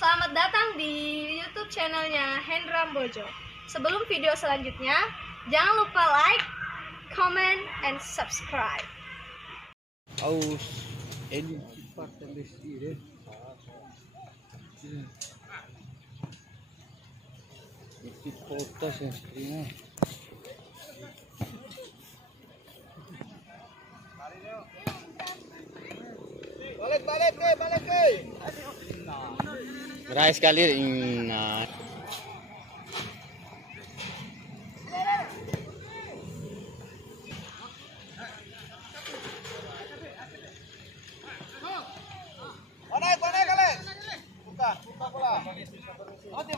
Selamat datang di YouTube channelnya Hendra Bojo. Sebelum video selanjutnya, jangan lupa like, comment, and subscribe. Aus edit part dari sini. Edit foto ya. Balik. Berai sekali nah. Balik kali. Buka bola. Dua.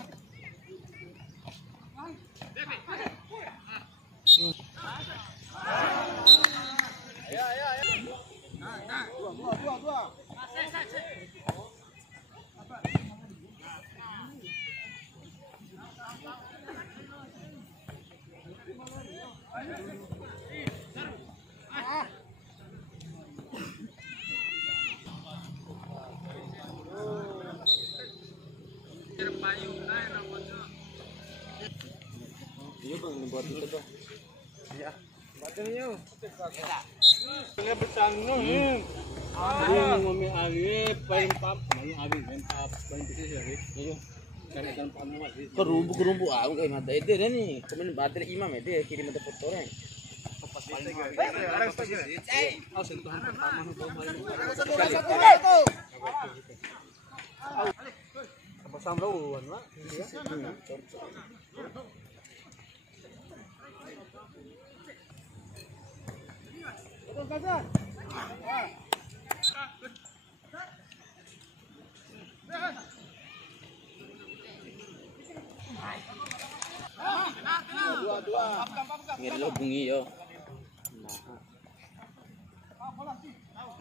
Iya bang, buat itu bang. Ya, buatin yuk. Nggak bertanggung. Dia ngomong ali paling pap, malu ali kan pap paling kecil sih. Iya. Kan ikan pamu masih. Kerumbu aku kayak mata itu deh nih. Kemudian baterai imam itu kirim ada foto orang. Pas paling oh sentuhan pertama itu paling. Apa samruan lah. Dua. Ngiri lo bunyi yo.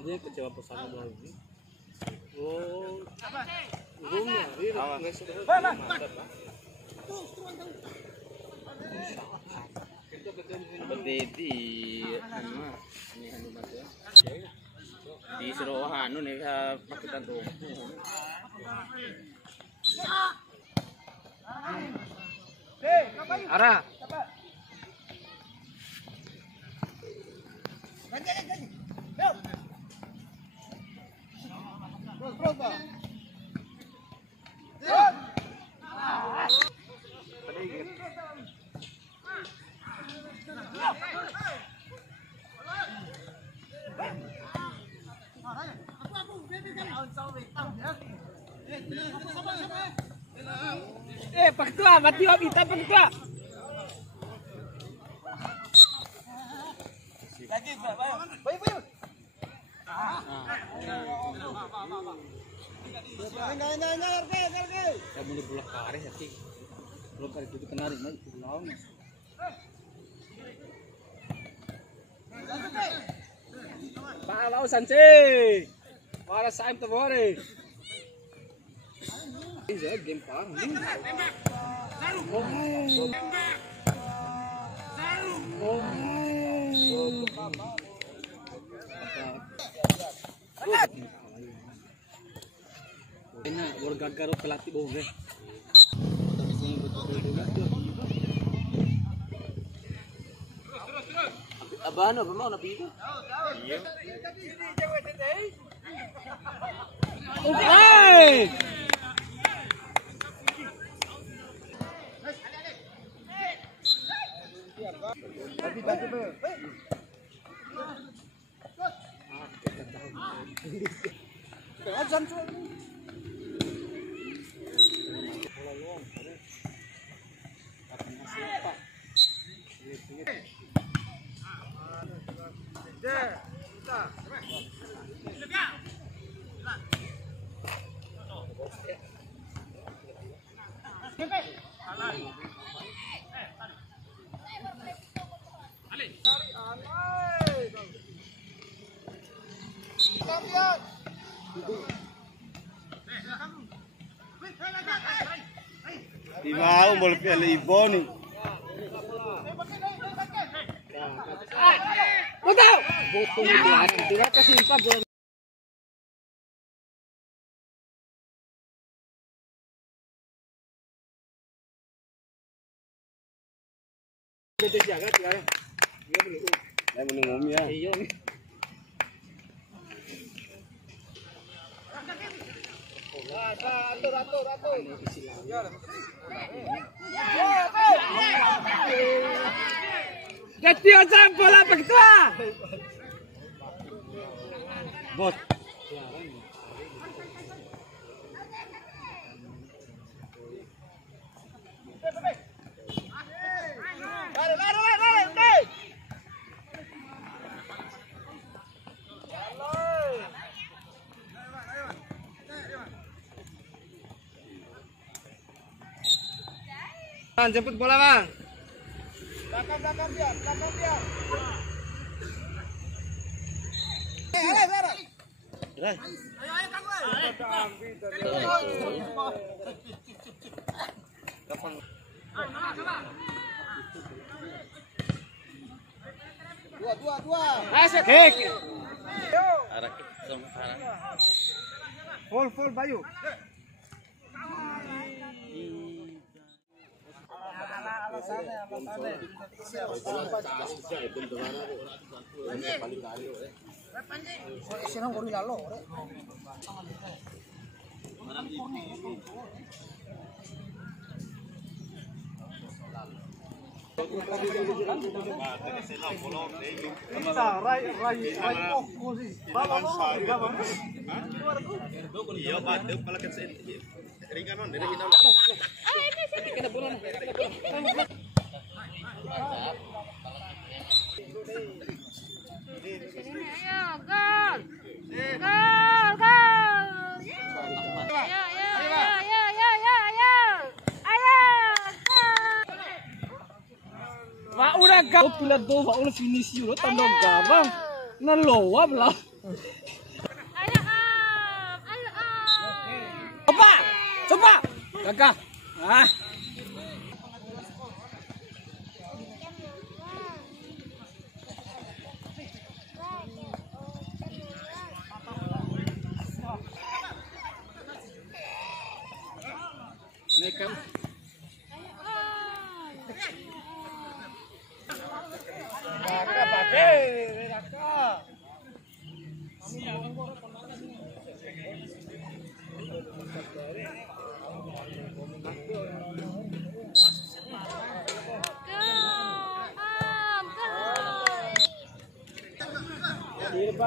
Ini kecewa pesana bola ini. Oh. Rumah, ini nggak sudah. Berdedi, ini anu mas ya. Di Serohan nih paketan tuh. Arah. Pagtua, mati om kita pagtua. Lagi, bayu. Saya mulai bulak karet hati. Belum kali itu kenari mah itu lawan. Palau sanse. Para saim tabore. Iya game parah. Enak, warga Garut pelatih boleh. Abang apa mau nabi itu? Iya. Hey! Bantu. Di mau pilih ibu nih. Botong itu, tidak kesimpan. Betis jaga dia. Dia belum. Saya menunggu ya. Iya nih. Jadi aja bola begitu. Bos. Jemput bola, Bang. Belakang dia. Rai. Dua. Asik. Hek. Arah sama arah. Full Bayu. Iya, Pak. Kepala kecil. Ringan non, dari kita. Wah, udah gak pula do, wah udah finish yuk, tanda gabang. Naloa belah. Coba. Gagah. Ah. Nekan.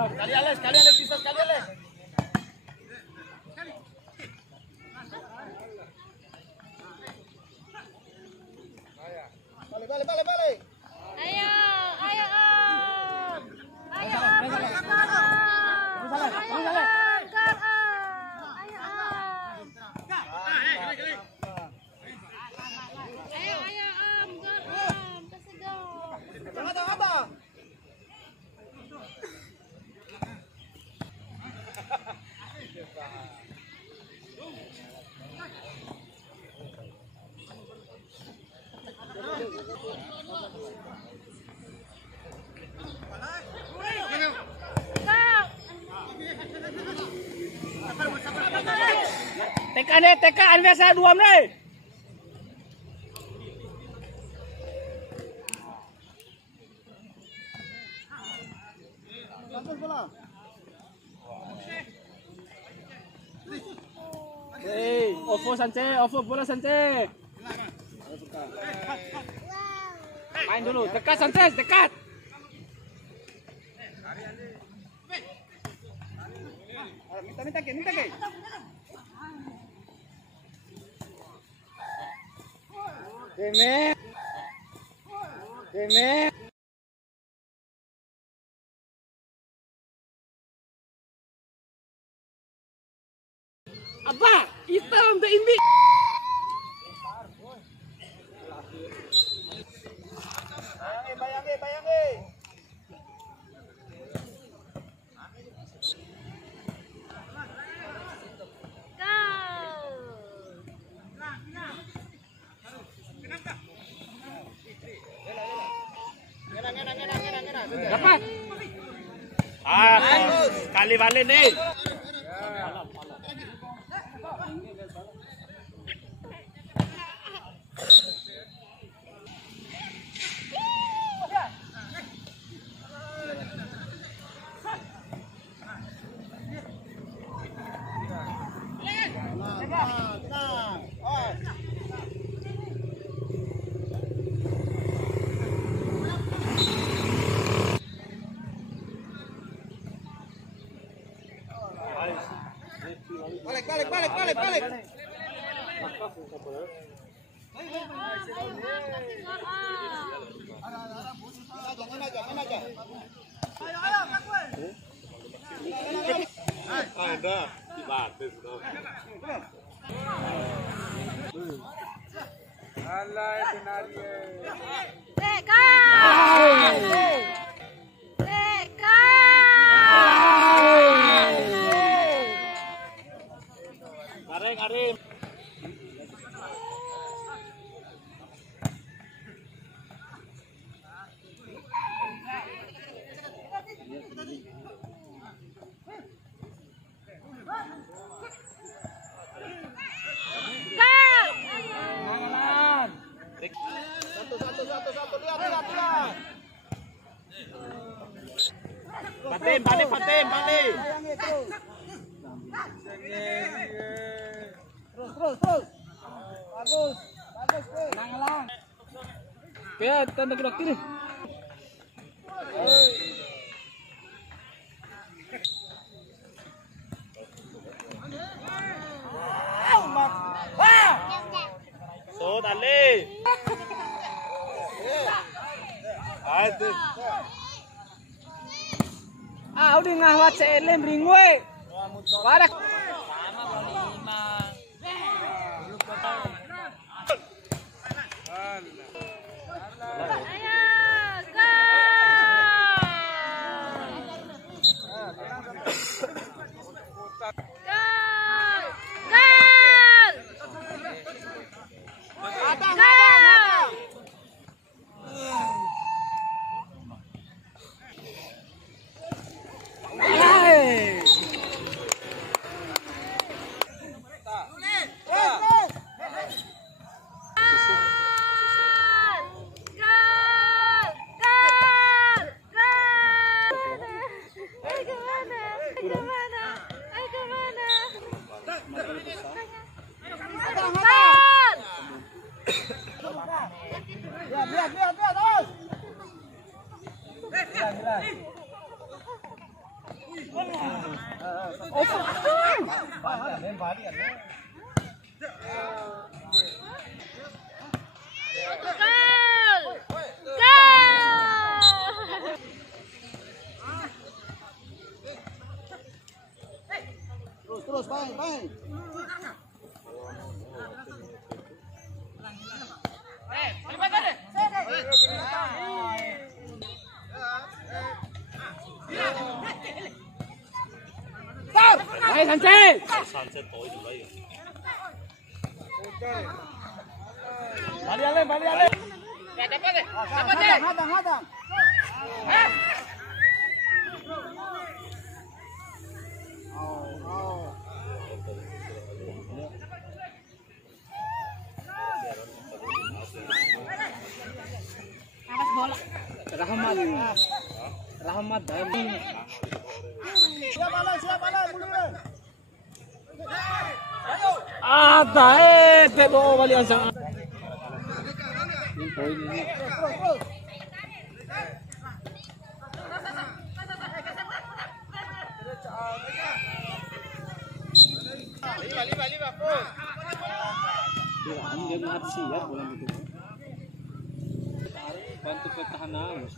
Sekali Ales, bisa sekali Ales. Balik. Ayo. Tekan biasa 2 menit. Ovo bola Sanchez. Main dulu, dekat Sanchez, dekat. Minta ke. Deme. Apa? Hitam the imbi. Bayangi. Dapat. Kali balik nih. Balik. Ada di batis tuh. Karim. Satu, lihat. Patin. Terus. Bagus. Nanglang. Oke, tanda gerak kiri. So, dali. Aduh. Udah ngawat seelem ringwe. Warak. Lihat terus. Terus, baik. Ayo Sanchez. Sunset tối juga ya. Balik Ale. Hadang. Angkat bola. Rahmat Dami. Siap ala, mundur. Ada bawa balik yang sangat. Ini poin ini. Lima, full. Dia menghadapi siap bola gitu. Bantu pertahanan.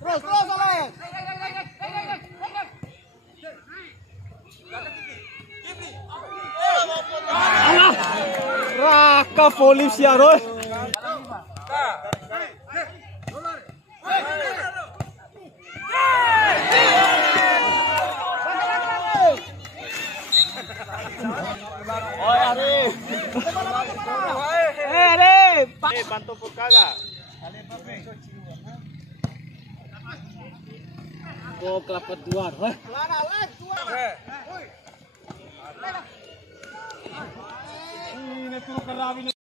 Terus oleh. Alah, Raka polisi ya Roy. Bantu Purkaga. Oh, kelapa dua, Roy. Ini turun ke rawi.